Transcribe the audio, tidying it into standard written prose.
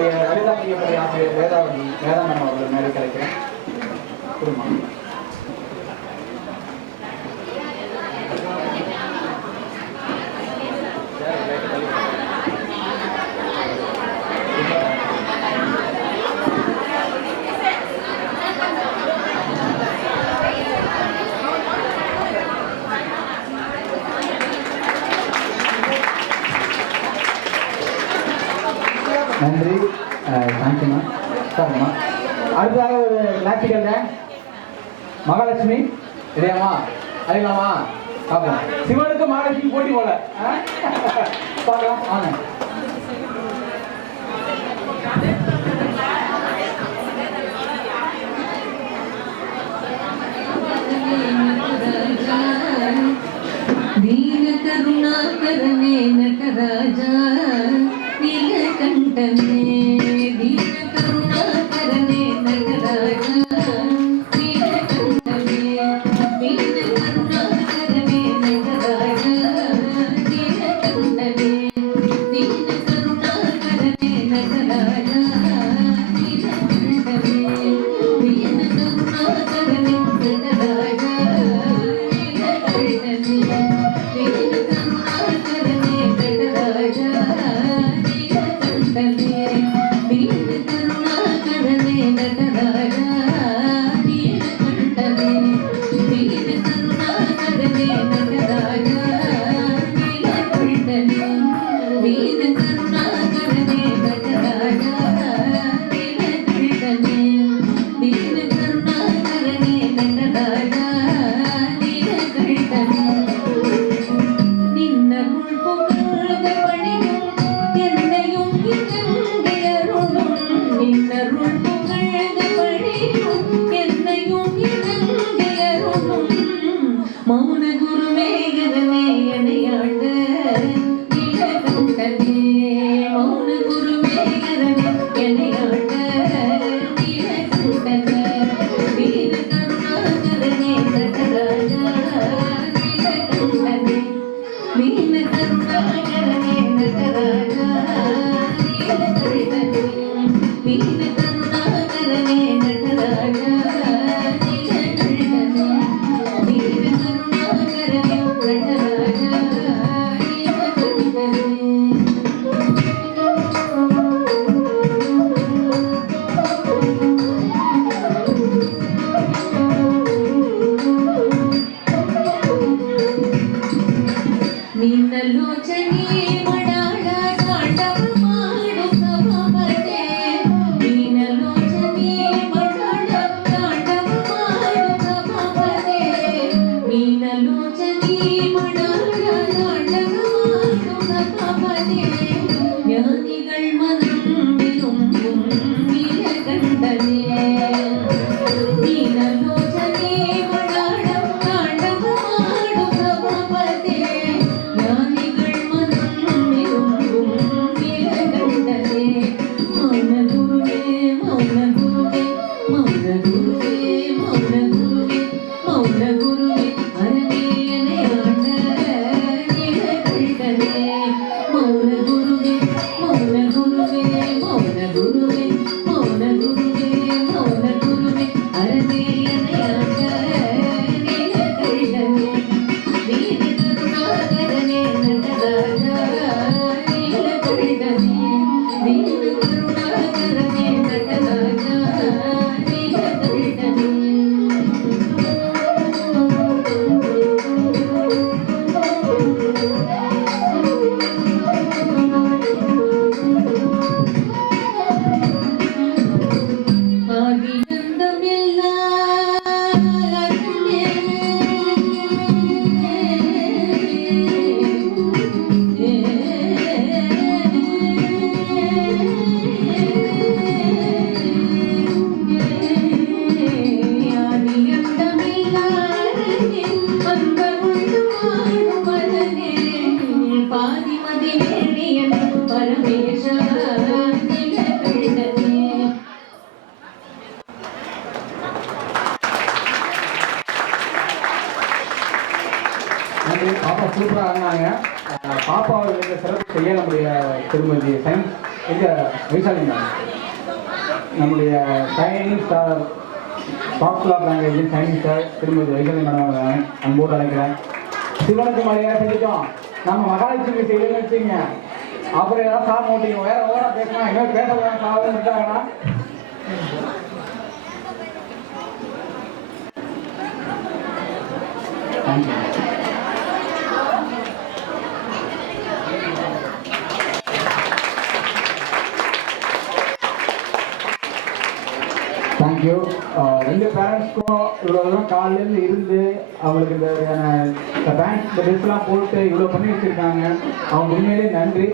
லலிதாங்கியப்படி ஆசிரியர் வேதாந்தம் அவர்கள் மேலே கிடைக்கிறேன். குடும்பம் நன்றி. தேங்க்யூம்மா. சார்மா அடுத்ததாக ஒரு கிளாசிக்கல் டான்ஸ் மகாலட்சுமி இல்லையாம்மா அறியலாமா? பார்ப்போம். சிவனுக்கு மகாலட்சுமி போட்டி போல பார்க்கலாம். வாங்க. दीन करुणा करने नटराजा नीलकंठने दीन करुणा करने नटराजा नीलकंठने दीन करुणा करने नटराजा नीलकंठने दीन करुणा करने नटराजा नीलकंठने दीन करुणा करने नटराजा பாப்பா சூப்பராக ஆடினாங்க. பாப்பா அவர்களுக்கு சிறப்பு செய்ய நம்முடைய திருமதி எங்க வைசாலிங்க நம்முடைய signing star popular language signing star திரும்பி வைசாலி மேடம் அன்போடு அழைக்கிறேன். சிவனுக்கு மரியாதை செஞ்சுட்டோம். நம்ம மகாலட்சுமி செய்யணும்னு வச்சுங்க, அப்புறம் ஏதாவது சார் ஓட்டிங்க வேற ஓரா பேசணும், இன்னொரு பேசலாம் சாதம் விட்டாங்கன்னா தேங்க்யூ. ரெண்டு பேரண்ட்ஸ்க்கும் இவ்வளோ தூரம் காலையிலேருந்து இருந்து அவங்களுக்கு இந்த பேங்க் இந்த ட்ரெஸ்லாம் போட்டு இவ்வளோ பண்ணி வச்சுருக்காங்க. அவங்க உண்மையிலே நன்றி.